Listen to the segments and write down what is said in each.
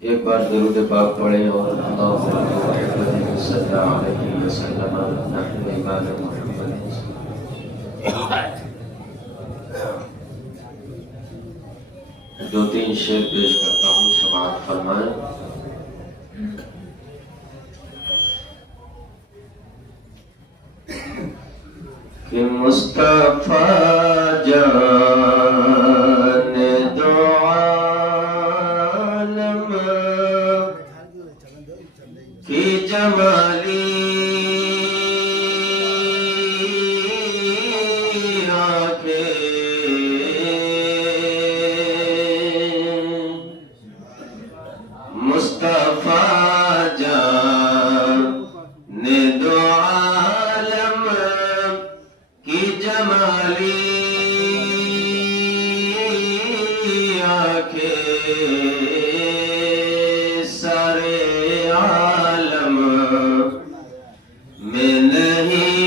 ایک بار درود پاک پڑھیں اور اللہم صلی علیہ وسلم نحن ایمان محمد۔ دو تین شعر پیش کرتا ہوں، سماعت فرمائیں۔ کہ مصطفیٰ جان دو عالم کی جمالی آنکھیں، مصطفیٰ جان دو عالم کی جمالی آنکھیں، سارے عالم میں نہیں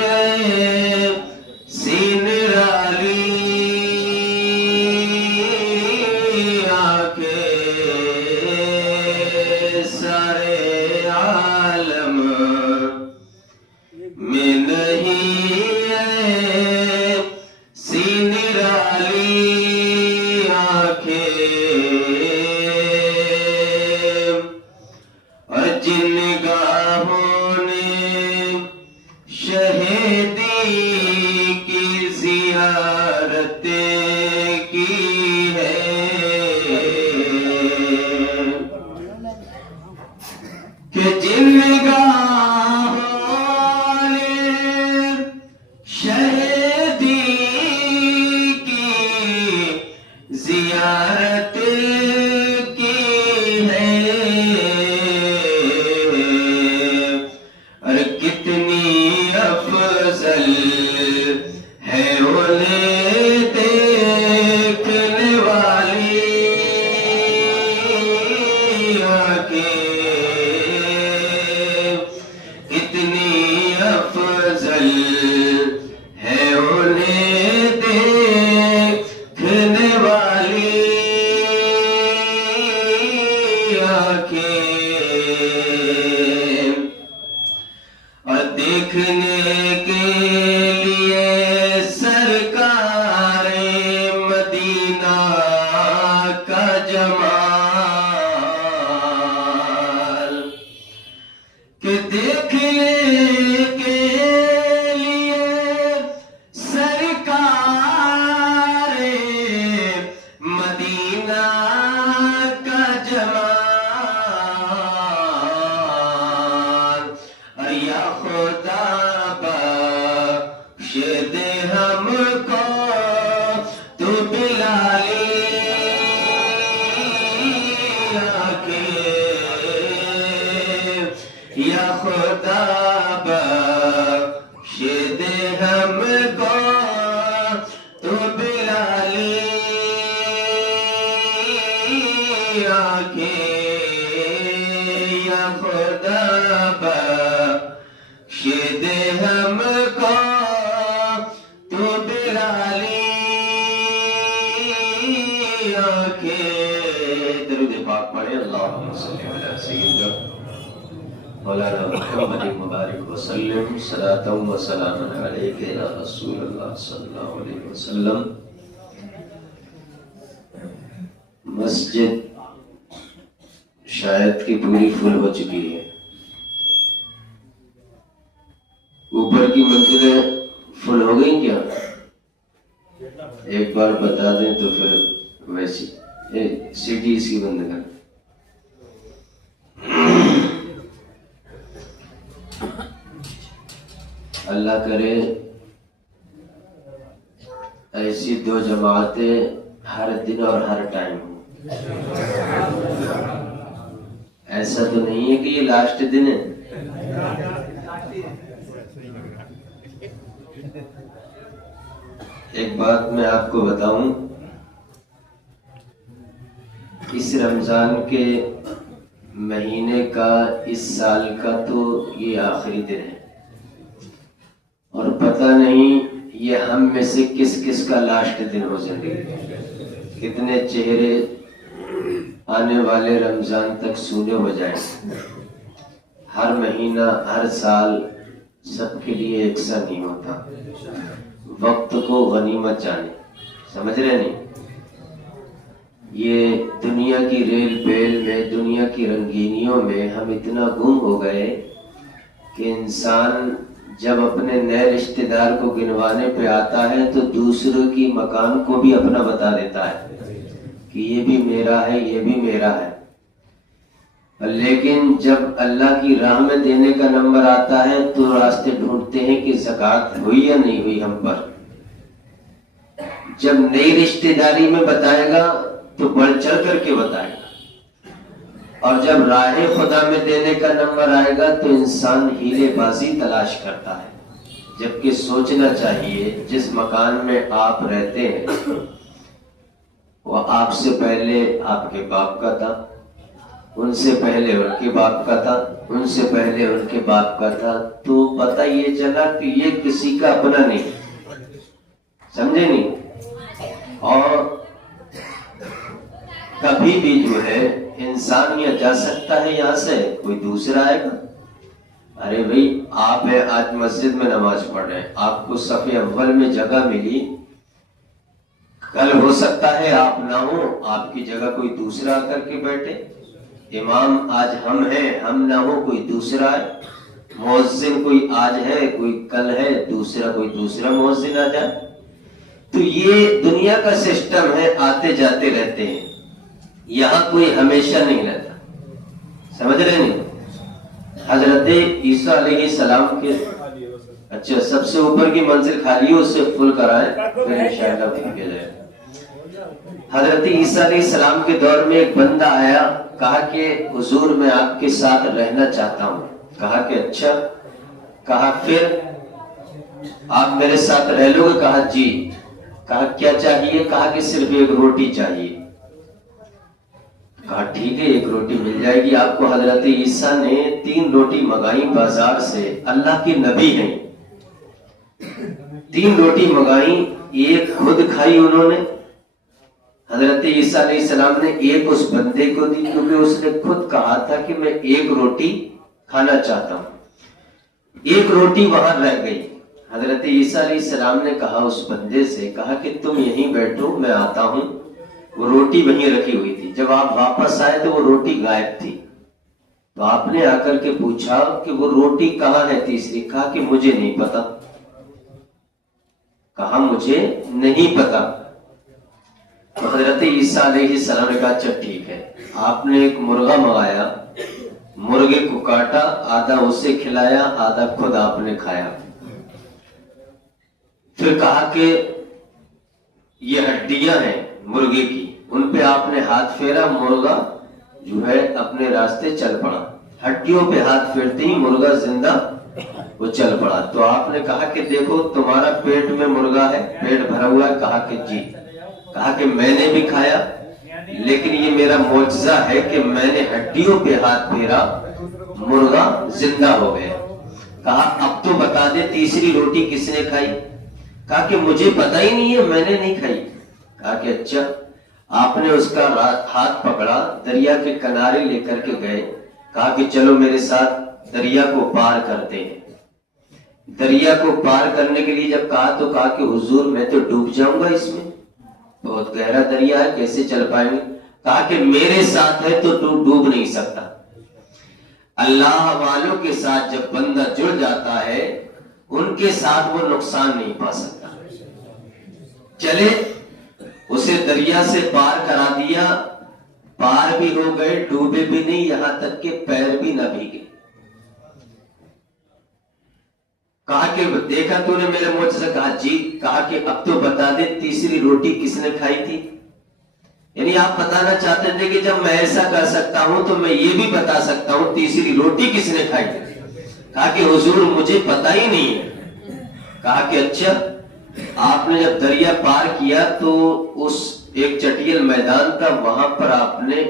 ایسی نرالی آنکھیں، سارے عالم میں نہیں ایسی نرالی آنکھیں، اور جن نگاہوں نے شہیدی کی زیارت کی ہے، کہ جن نگاہوں نے شہیدی کی زیارت کی ہے، اور کتنی افضل ہے انہیں دیکھنے والی آنکھیں، کتنی افضل ہے انہیں دیکھنے والی آنکھیں، اور دیکھنے کے لیے سرکار مدینہ کا جمال، کہ دیکھنے کے لیے سرکار مدینہ کا جمال، اور یا خدا بخش دے ہم کو تو بلالی آنکھیں، یا خدا بخش دے ہم کو تو بلالی آنکھیں، یا خدا بخش دے ہم کو تو بلالی آنکھیں۔ درود پاک پڑھیں، اللہم صلی علی سیدنا مولانا محمد مبارک وسلم، صلاۃ و سلام علیک یا رسول اللہ صلی اللہ علیہ وسلم۔ مسجد شاید کی پوری فل ہو چکی ہے، اوپر کی منزلیں فل ہو گئی کیا؟ ایک بار بتا دیں تو پھر ویسی سیٹی اس کی بند کر۔ اللہ کرے ایسی دو جماعتیں ہر دن اور ہر ٹائم ہوں۔ ایسا تو نہیں ہے کہ یہ لاسٹ دن ہے۔ ایک بات میں آپ کو بتاؤں، اس رمضان کے مہینے کا اس سال کا تو یہ آخری دن ہے، اور پتہ نہیں یہ ہم میں سے کس کس کا لاسٹ دن ہو زندگی؟ کتنے چہرے آنے والے رمضان تک سونے ہو جائیں؟ ہر مہینہ ہر سال سب کے لیے یکساں نہیں ہوتا. وقت کو غنیمت جانے. سمجھ رہے نہیں؟ یہ دنیا کی ریل بیل میں، دنیا کی رنگینیوں میں ہم اتنا گم ہو گئے کہ انسان جب اپنے نئے رشتہ دار کو گنوانے پہ آتا ہے تو دوسروں کی مکان کو بھی اپنا بتا دیتا ہے کہ یہ بھی میرا ہے، یہ بھی میرا ہے. لیکن جب اللہ کی راہ میں دینے کا نمبر آتا ہے تو راستے ڈھونڈتے ہیں کہ زکوٰۃ ہوئی یا نہیں ہوئی ہم پر. جب نئی رشتہ داری میں بتائے گا تو بڑھ چڑھ کر کے بتائے گا، اور جب راہ خدا میں دینے کا نمبر آئے گا تو انسان ہیلے بازی تلاش کرتا ہے. جبکہ سوچنا چاہیے جس مکان میں آپ رہتے ہیں وہ آپ سے پہلے آپ کے باپ کا تھا، ان سے پہلے ان کے باپ کا تھا، ان سے پہلے ان کے باپ کا تھا. تو پتہ یہ چلا کہ یہ کسی کا اپنا نہیں. سمجھے نہیں؟ اور کبھی بھی جو ہے انسان یہ جا سکتا ہے یہاں سے، کوئی دوسرا آئے گا. ارے بھائی آپ ہیں، آج مسجد میں نماز پڑھ رہے ہیں، آپ کو صف اول میں جگہ ملی، کل ہو سکتا ہے آپ نہ ہو، آپ کی جگہ کوئی دوسرا آ کر کے بیٹھے. امام آج ہم ہیں، ہم نہ ہو، کوئی دوسرا ہے. مؤذن کوئی آج ہے، کوئی کل ہے، دوسرا کوئی دوسرا مؤذن آ جائے. تو یہ دنیا کا سسٹم ہے، آتے جاتے رہتے ہیں. یہاں کوئی ہمیشہ نہیں رہتا. سمجھ رہے نہیں؟ حضرت عیسیٰ علیہ السلام کے اچھا سب سے اوپر کی منزل خالی ہے، اس سے فل کرائیں پھر انشاءاللہ ٹھیک ہے جائے. حضرت عیسیٰ علیہ السلام کے دور میں ایک بندہ آیا، کہا کہ حضور میں آپ کے ساتھ رہنا چاہتا ہوں. کہا کہ اچھا. کہا پھر آپ میرے ساتھ رہ لو گے؟ کہا جی. کہا کیا چاہیے؟ کہا کہ صرف ایک روٹی چاہیے. کہا ٹھیک ہے ایک روٹی مل جائے گی آپ کو. حضرت عیسیٰ نے 3 روٹی منگائی بازار سے، اللہ کے نبی ہیں. 3 روٹی منگائی، ایک خود کھائی انہوں نے. حضرت عیسیٰ علیہ السلام نے ایک اس بندے کو دی، کیونکہ اس نے خود کہا تھا کہ میں ایک روٹی کھانا چاہتا ہوں. ایک روٹی وہاں رہ گئی. حضرت عیسیٰ علیہ السلام نے کہا اس بندے سے، کہا کہ تم یہیں بیٹھو، میں آتا ہوں. وہ روٹی وہیں رکھی ہوئی تھی. جب آپ واپس آئے تو وہ روٹی غائب تھی. تو آپ نے آ کر کے پوچھا کہ وہ روٹی کہاں ہے تیسری؟ کہا کہ مجھے نہیں پتا. کہا مجھے نہیں پتا. تو حضرت عیسیٰ علیہ السلام نے کہا اچھا ٹھیک ہے. آپ نے ایک مرغا منگایا، مرغے کو کاٹا، آدھا اسے کھلایا، آدھا خود آپ نے کھایا. پھر کہا کہ یہ ہڈیاں ہیں مرغے کی، ان پہ آپ نے ہاتھ پھیرا، مرغا جو ہے اپنے راستے چل پڑا. ہڈیوں پہ ہاتھ پھیرتے ہی مرغا زندہ وہ چل پڑا. تو آپ نے کہا کہ دیکھو تمہارا پیٹ میں مرغا ہے، پیٹ بھرا ہوا ہے. کہا کہ جی. کہا کہ میں نے بھی کھایا، لیکن یہ میرا معجزہ ہے کہ میں نے ہڈیوں پہ ہاتھ پھیرا، مرغا زندہ ہو گیا. کہا اب تو بتا دے تیسری روٹی کس نے کھائی؟ کہا کہ مجھے پتا ہی نہیں ہے، میں نے نہیں کھائی. کہا کہ اچھا. آپ نے اس کا ہاتھ پکڑا، دریا کے کنارے لے کر کے گئے. کہا کہ چلو میرے ساتھ دریا کو پار کرتے ہیں. دریا کو پار کرنے کے لیے جب کہا تو کہا کہ حضور میں تو ڈوب جاؤں گا، اس میں بہت گہرا دریا ہے، کیسے چل پائیں گے؟ کہا کہ میرے ساتھ ہے تو تو ڈوب نہیں سکتا. اللہ والوں کے ساتھ جب بندہ جڑ جاتا ہے ان کے ساتھ وہ نقصان نہیں پا سکتا. چلے اسے دریا سے پار کرا دیا، پار بھی ہو گئے، ڈوبے بھی نہیں، یہاں تک کہ پیر بھی نہ بھیگے. کہا کہ دیکھا تو نے میرے معجزہ؟ کہا جی. کہا کہ اب تو بتا دے تیسری روٹی کس نے کھائی تھی؟ یعنی آپ بتانا چاہتے تھے کہ جب میں ایسا کر سکتا ہوں تو میں یہ بھی بتا سکتا ہوں تیسری روٹی کس نے کھائی تھی. کہا کہ حضور مجھے پتا ہی نہیں ہے. کہا کہ اچھا. آپ نے جب دریا پار کیا تو اس ایک چٹیل میدان تھا، وہاں پر آپ نے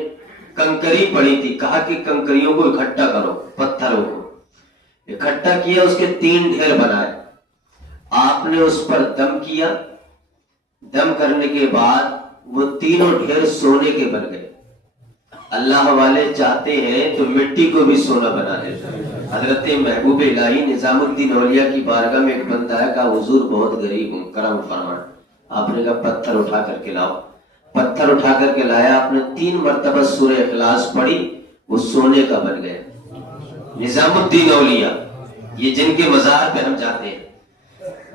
کنکری پڑی تھی. کہا کہ کنکریوں کو اکٹھا کرو، پتھروں کو اکٹھا کیا، اس کے 3 ڈھیر بنائے. آپ نے اس پر دم کیا، دم کرنے کے بعد وہ تینوں ڈھیر سونے کے بن گئے۔ اللہ والے چاہتے ہیں تو مٹی کو بھی سونا بنا دیتے ہیں۔ حضرت محبوب الہی نظام الدین اولیاء کی بارگاہ میں ایک بندہ ہے، کہا حضور بہت غریب ہوں، کرم فرمائیں۔ آپ نے کہا پتھر اٹھا کر کے لاؤ۔ پتھر اٹھا کر کے لایا، آپ نے 3 مرتبہ سورہ اخلاص پڑھی، وہ سونے کا بن گیا۔ نظام الدین اولیاء، یہ جن کے مزار پہ ہم جاتے ہیں۔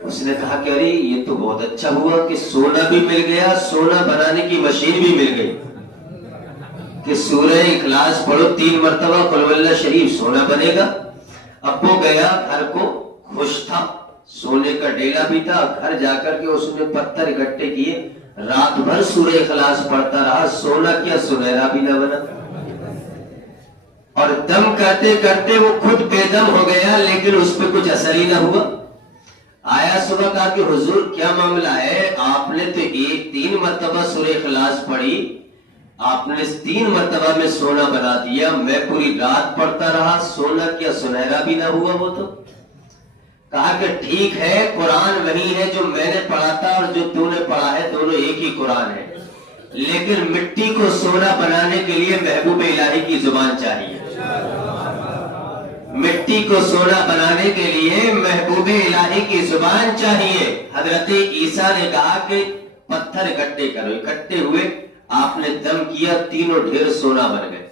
اس نے کہا کہ ارے یہ تو بہت اچھا ہوا کہ سونا بھی مل گیا، سونا بنانے کی مشین بھی مل گئی کہ سورہ اخلاص پڑھو 3 مرتبہ، قل ہو اللہ شریف، سونا بنے گا۔ اب وہ گیا گھر کو، خوش تھا، سونے کا ڈیلا بھی تھا۔ گھر جا کر کے اس نے پتھر اکٹھے کیے، رات بھر سورہ اخلاص پڑھتا رہا، سونا کیا سنہرا بھی نہ بنا۔ اور دم کرتے کرتے وہ خود بے دم ہو گیا، لیکن اس پہ کچھ اثر ہی نہ ہوا۔ آیا صبح، کہا کہ حضور کیا معاملہ ہے؟ آپ نے تو 3 مرتبہ سورہ اخلاص پڑھی، آپ نے 3 مرتبہ میں سونا بنا دیا، میں پوری رات پڑھتا رہا، سونا کیا سنہرا بھی نہ ہوا وہ تو؟ کہا کہ ٹھیک ہے، قرآن وہی ہے جو میں نے پڑھا تھا اور جو تو نے پڑھا ہے، دونوں ایک ہی قرآن ہے، لیکن مٹی کو سونا بنانے کے لیے محبوب الہی کی زبان چاہیے۔ مٹی کو سونا بنانے کے لیے محبوب الہی کی زبان چاہیے۔ حضرت عیسیٰ نے کہا کہ پتھر اکٹھے کرو، اکٹھے ہوئے، آپ نے دم کیا، تینوں ڈھیر سونا بن گئے۔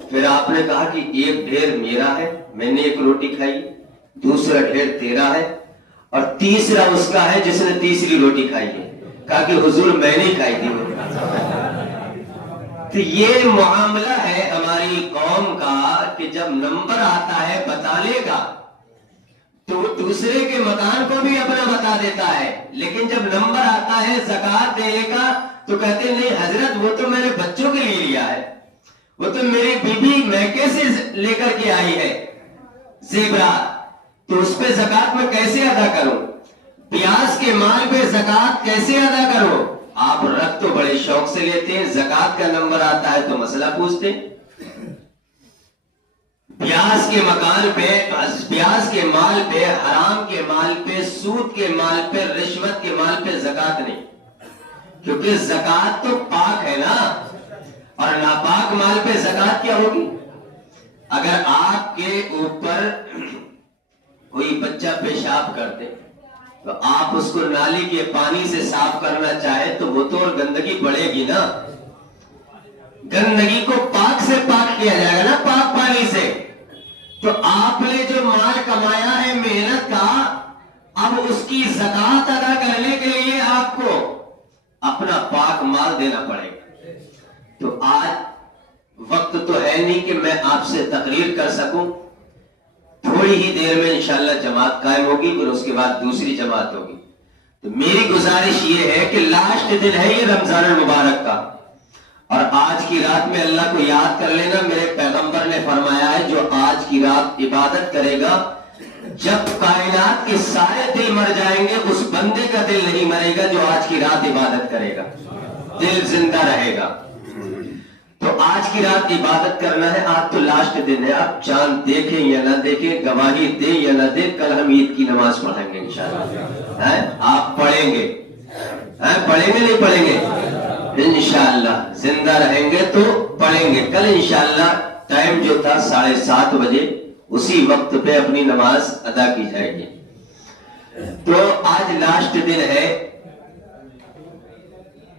پھر آپ نے کہا کہ ایک ڈھیر میرا ہے، میں نے 1 روٹی کھائی، دوسرا ڈھیر تیرا ہے، اور تیسرا اس کا ہے جس نے تیسری روٹی کھائی ہے۔ کہا کہ حضور میں نے کھائی تھی۔ تو یہ معاملہ ہے ہماری قوم کا کہ جب نمبر آتا ہے بتا گا تو دوسرے کے مکان کو بھی اپنا بتا دیتا ہے، لیکن جب نمبر آتا ہے زکات دینے کا تو کہتے ہیں نہیں حضرت وہ تو میں نے بچوں کے لیے لیا ہے، وہ تو میری بیوی میکے سے لے کر کے آئی ہے زیورات، تو اس پہ زکات میں کیسے ادا کروں؟ پیاز کے مال پہ زکات کیسے ادا کرو؟ آپ رکھ تو بڑے شوق سے لیتے ہیں، زکات کا نمبر آتا ہے تو مسئلہ پوچھتے ہیں۔ پیاز کے مکان پہ، پیاز کے مال پہ، حرام کے مال پہ، سود کے مال پہ، رشوت کے مال پہ زکات نہیں، کیونکہ زکات تو پاک ہے نا، اور ناپاک مال پہ زکات کیا ہوگی؟ اگر آپ کے اوپر کوئی بچہ پیشاب کرتے تو آپ اس کو نالی کے پانی سے صاف کرنا چاہے تو وہ تو اور گندگی بڑھے گی نا، گندگی کو پاک سے پاک کیا جائے گا نا، پاک پانی سے۔ تو آپ نے جو مال کمایا ہے محنت کا، اب اس کی زکات ادا کرنے کے لیے آپ کو اپنا پاک مال دینا پڑے گا۔ تو آج وقت تو ہے نہیں کہ میں آپ سے تقریر کر سکوں، تھوڑی ہی دیر میں انشاءاللہ جماعت قائم ہوگی، پھر اس کے بعد دوسری جماعت ہوگی۔ تو میری گزارش یہ ہے کہ لاسٹ دن ہے یہ رمضان المبارک کا، اور آج کی رات میں اللہ کو یاد کر لینا۔ میرے پیغمبر نے فرمایا ہے جو آج کی رات عبادت کرے گا، جب کائنات کے سارے دل مر جائیں گے اس بندے کا دل نہیں مرے گا جو آج کی رات عبادت کرے گا، دل زندہ رہے گا۔ تو آج کی رات عبادت کرنا ہے، آج تو لاسٹ دن ہے، اب چاند دیکھیں یا نہ دیکھیں، گواہی دیں یا نہ دیں، کل ہم عید کی نماز پڑھیں گے انشاءاللہ۔ آپ پڑھیں گے؟ پڑھیں گے نہیں پڑھیں گے؟ انشاءاللہ زندہ رہیں گے تو پڑھیں گے۔ کل انشاءاللہ ٹائم جو تھا 7:30 بجے، اسی وقت پہ اپنی نماز ادا کی جائے گی۔ تو آج لاسٹ دن ہے،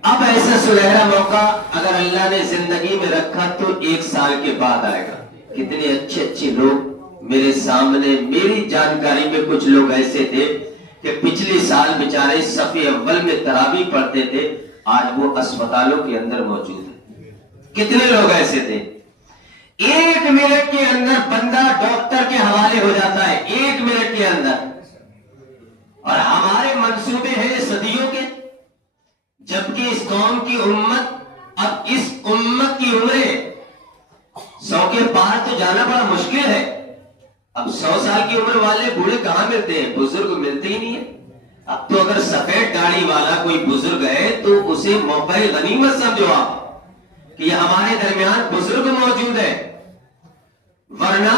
اب ایسا سنہرا موقع اگر اللہ نے زندگی میں رکھا تو 1 سال کے بعد آئے گا۔ کتنے اچھے اچھے لوگ میرے سامنے، میری جانکاری میں کچھ لوگ ایسے تھے کہ پچھلے سال بیچارے صف اول میں تراویح پڑھتے تھے، آج وہ اسپتالوں کے اندر موجود ہیں۔ کتنے لوگ ایسے تھے؟ 1 منٹ کے اندر بندہ ڈاکٹر کے حوالے ہو جاتا ہے، 1 منٹ کے اندر، اور ہمارے منصوبے ہیں صدیوں کے، جبکہ اس قوم کی امت، اب اس امت کی عمریں 100 کے پار تو جانا بڑا مشکل ہے۔ اب 100 سال کی عمر والے بوڑھے کہاں ملتے ہیں؟ بزرگ ملتے ہی نہیں ہیں۔ اب تو اگر سفید داڑھی والا کوئی بزرگ ہے تو اسے موقع غنیمت سمجھو آپ کہ یہ ہمارے درمیان بزرگ موجود ہے، ورنہ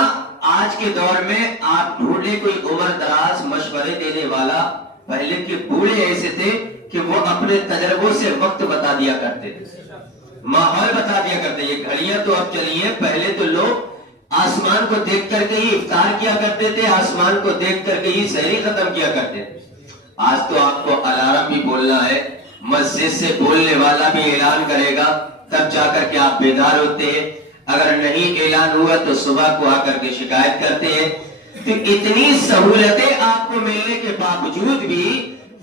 آج کے دور میں آپ ڈھونڈے کوئی عمر دراز مشورے دینے والا پہلے کے بوڑھے ایسے تھے کہ وہ اپنے تجربوں سے وقت بتا دیا کرتے تھے، ماحول بتا دیا کرتے. یہ گھڑیاں تو اب چلی ہیں، پہلے تو لوگ آسمان کو دیکھ کر کے ہی افطار کیا کرتے تھے، آسمان کو دیکھ کر کے ہی سحری ختم کیا کرتے تھے. آج تو آپ کو الارم بھی بولنا ہے، مسجد سے بولنے والا بھی اعلان کرے گا، تب جا کر کے آپ بیدار ہوتے ہیں. اگر نہیں اعلان ہوا تو صبح کو آ کر کے شکایت کرتے ہیں. تو اتنی سہولتیں آپ کو ملنے کے باوجود بھی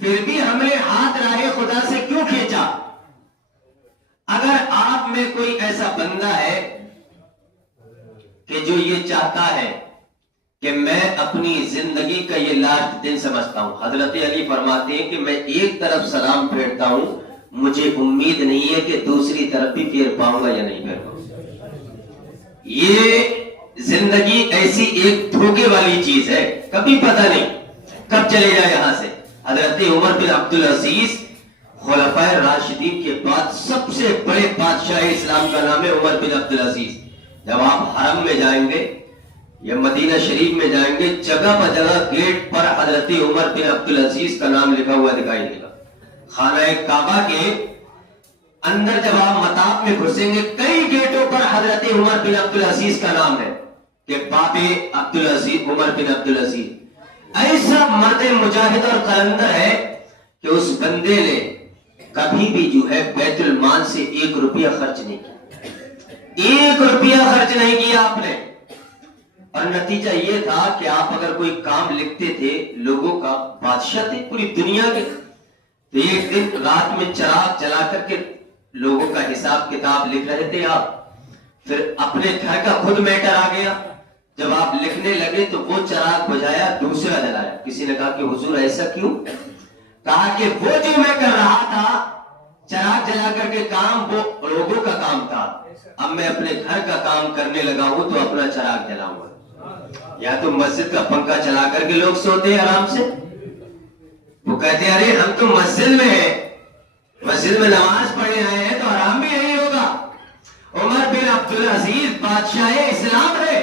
پھر بھی ہم نے ہاتھ راہ خدا سے کیوں کھینچا؟ اگر آپ میں کوئی ایسا بندہ ہے کہ جو یہ چاہتا ہے کہ میں اپنی زندگی کا یہ لاسٹ دن سمجھتا ہوں، حضرت علی فرماتے ہیں کہ میں ایک طرف سلام پھیرتا ہوں، مجھے امید نہیں ہے کہ دوسری طرف بھی پھیر پاؤں گا یا نہیں پھیر پاؤں گا. یہ زندگی ایسی ایک دھوکے والی چیز ہے، کبھی پتہ نہیں کب چلے جائے یہاں سے. حضرت عمر بن عبدالعزیز خلفائے راشدین کے بعد سب سے بڑے بادشاہ اسلام کا نام ہے عمر بن عبدالعزیز. جب آپ حرم میں جائیں گے یا مدینہ شریف میں جائیں گے، جگہ بہ جگہ گیٹ پر حضرت عمر بن عبدالعزیز کا نام لکھا ہوا دکھائی دے گا. خانہ کعبہ کے اندر جب آپ مطاف میں گھسیں گے، کئی گیٹوں پر حضرت عمر بن عبدالعزیز کا نام ہے کہ بابے عبدالعزیز عمر بن عبدالعزیز. ایسا مرد مجاہد اور قلندر ہے کہ اس بندے نے کبھی بھی جو ہے بیت المال سے 1 روپیہ خرچ نہیں کیا، 1 روپیہ خرچ نہیں کیا آپ نے. اور نتیجہ یہ تھا کہ آپ اگر کوئی کام لکھتے تھے، لوگوں کا بادشاہ تھے پوری دنیا کے، تو ایک دن رات میں چراغ جلا کر کے لوگوں کا حساب کتاب لکھ رہے تھے آپ. پھر اپنے گھر کا خود میٹر آ گیا، جب آپ لکھنے لگے تو وہ چراغ بجھایا، دوسرا جلایا. کسی نے کہا کہ حضور ایسا کیوں؟ کہا کہ وہ جو میں کر رہا تھا چراغ جلا کر کے کام، وہ لوگوں کا کام تھا. اب میں اپنے گھر کا کام کرنے لگا ہوں تو اپنا چراغ جلاؤں گا. یا تو مسجد کا پنکھا چلا کر کے لوگ سوتے ہیں آرام سے، وہ کہتے ہیں ارے ہم تو مسجد میں ہیں، مسجد میں نماز پڑھنے آئے ہیں تو آرام بھی یہی ہوگا. عمر بن عبدالعزیز بادشاہ اسلام ہے،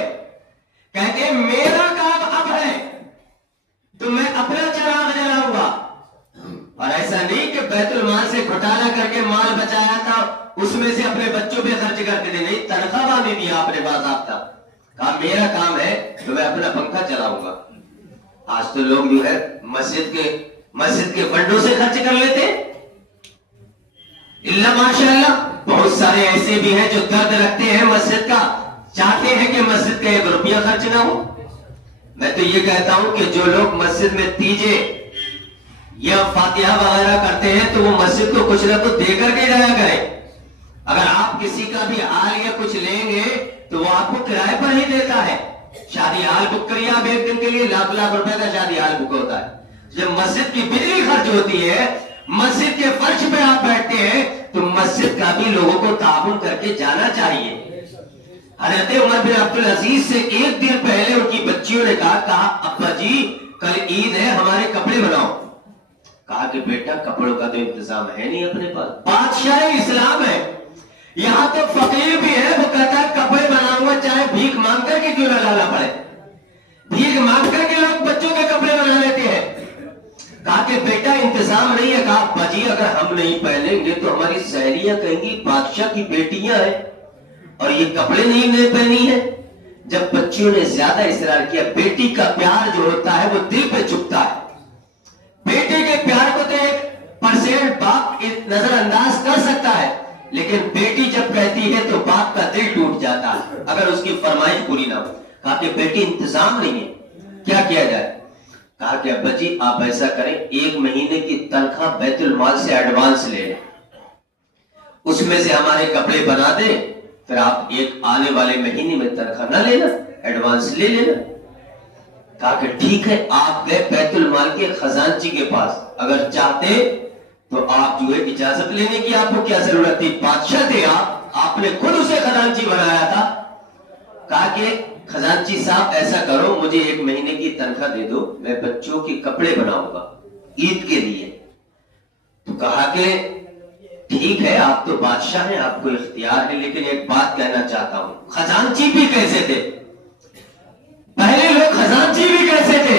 کہتے ہیں میرا کام اب ہے تو میں اپنا چراغ جلاؤں گا. اور ایسا نہیں کہ بیت المال سے گھوٹالہ کر کے مال بچایا تھا اس میں سے اپنے بچوں پہ خرچ کرتے تھے، نہیں، تنخواہ باندھی دیا آپ نے باضابطہ. کہا میرا کام ہے تو میں اپنا پنکھا چلاؤں گا. آج تو لوگ جو ہے مسجد کے فنڈوں سے خرچ کر لیتے. اللہ ماشاءاللہ بہت سارے ایسے بھی ہیں جو درد رکھتے ہیں مسجد کا، چاہتے ہیں کہ مسجد کا 1 روپیہ خرچ نہ ہو. میں تو یہ کہتا ہوں کہ جو لوگ مسجد میں تیجے یا فاتحہ وغیرہ کرتے ہیں تو وہ مسجد کو کچھ نہ کچھ دے کر کے جایا کریں. اگر آپ کسی کا بھی حال یا کچھ لیں گے تو وہ آپ کو کرائے پر ہی دیتا ہے. شادی حال بک کریے آپ ایک دن کے لیے، لاکھ لاکھ روپے کا شادی حال بک ہوتا ہے. جب مسجد کی بجلی خرچ ہوتی ہے، مسجد کے فرش پہ آپ بیٹھتے ہیں تو مسجد کا بھی لوگوں کو تعاون کر کے جانا چاہیے. حضرت عمر بن عبدالعزیز سے ایک دن پہلے ان کی بچیوں نے کہا ابا جی کل عید ہے، ہمارے کپڑے بناؤ. کہا کہ بیٹا کپڑوں کا تو انتظام ہے نہیں اپنے پاس، بادشاہ اسلام ہے، یہاں تو فقیر بھی ہے، وہ کہتا ہے کپڑے بناؤں گا چاہے بھیک مانگ کر کے کیوں نہ لانا پڑے. بھیک مانگ کر کے لوگ بچوں کے کپڑے بنا لیتے ہیں. کہا کہ بیٹا انتظام نہیں ہے. کہا ابا جی اگر ہم نہیں پہنیں گے تو ہماری سہیلیاں کہیں گی بادشاہ کی بیٹیاں ہیں اور یہ کپڑے نہیں پہنی ہے. جب بچیوں نے زیادہ اصرار کیا، بیٹی کا پیار جو ہوتا ہے وہ دل پہ چبھتا ہے. بیٹے کے پیار کو تو 1% باپ نظر انداز کر سکتا ہے، لیکن بیٹی جب کہتی ہے تو باپ کا دل ٹوٹ جاتا ہے اگر اس کی فرمائش پوری نہ ہو. کہا کہ بیٹی انتظام نہیں ہے، کیا کیا جائے؟ کہا کہ ابا جی آپ ایسا کریں 1 مہینے کی تنخواہ بیت المال سے ایڈوانس لے لیں، اس میں سے ہمارے کپڑے بنا دیں، پھر آپ ایک آنے والے مہینے میں تنخواہ نہ لینا، ایڈوانس لے لینا. کہا کہ ٹھیک ہے. آپ گئے بیت المال کے خزانچی کے پاس، اگر چاہتے تو آپ جو ہے اجازت لینے کی آپ کو کیا ضرورت تھی، بادشاہ تھے آپ نے خود اسے خزانچی بنایا تھا. کہا کہ خزانچی صاحب ایسا کرو مجھے 1 مہینے کی تنخواہ دے دو، میں بچوں کے کپڑے بناؤں گا عید کے لیے. تو کہا کہ ٹھیک ہے آپ تو بادشاہ ہیں، آپ کو اختیار ہے، لیکن ایک بات کہنا چاہتا ہوں، خزانچی بھی کیسے تھے پہلے لوگ، خزانچی بھی کیسے تھے،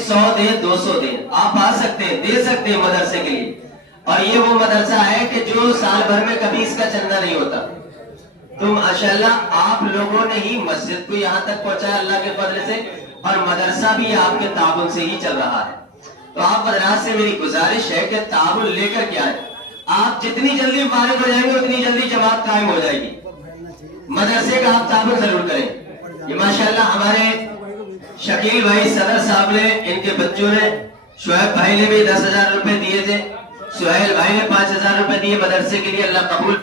100 دے, 200 دے, آپ آ سکتے ہیں, دے سکتے ہیں مدرسے کے لیے. اور یہ وہ مدرسہ ہے کہ جو سال بھر میں کبھی اس کا چندہ نہیں ہوتا. تو ماشاءاللہ آپ لوگوں نے ہی مسجد کو یہاں تک پہنچایا اللہ کے فضل سے, اور مدرسہ بھی آپ کے تعاون سے ہی چل رہا ہے. تو آپ حضرات سے میری گزارش ہے کہ تعاون لے کر کے آئیں. آپ جتنی جلدی فارغ ہو جائیں گے اتنی جلدی جماعت قائم ہو جائے گی. مدرسے کا آپ تعاون ضرور کریں. یہ ماشاءاللہ ہمارے شکیل بھائی صدر صاحب نے, ان کے بچوں نے, شعیب بھائی نے بھی 10,000 روپے دیے تھے, سہیل بھائی نے 5,000 روپے دیے مدرسے کے لیے, اللہ قبول